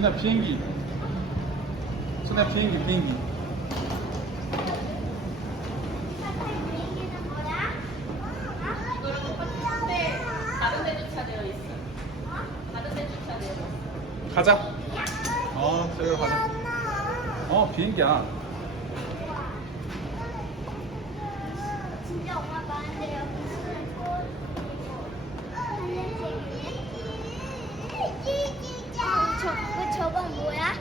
준아 비행기. 준아 비행기. 이거랑 똑같은데 다른 데 주차되어 있어. 다른 데 주차되어 있어. 가자. 저기로 가자. 비행기야. 진짜 엄마 많은데 여기 저건 뭐야?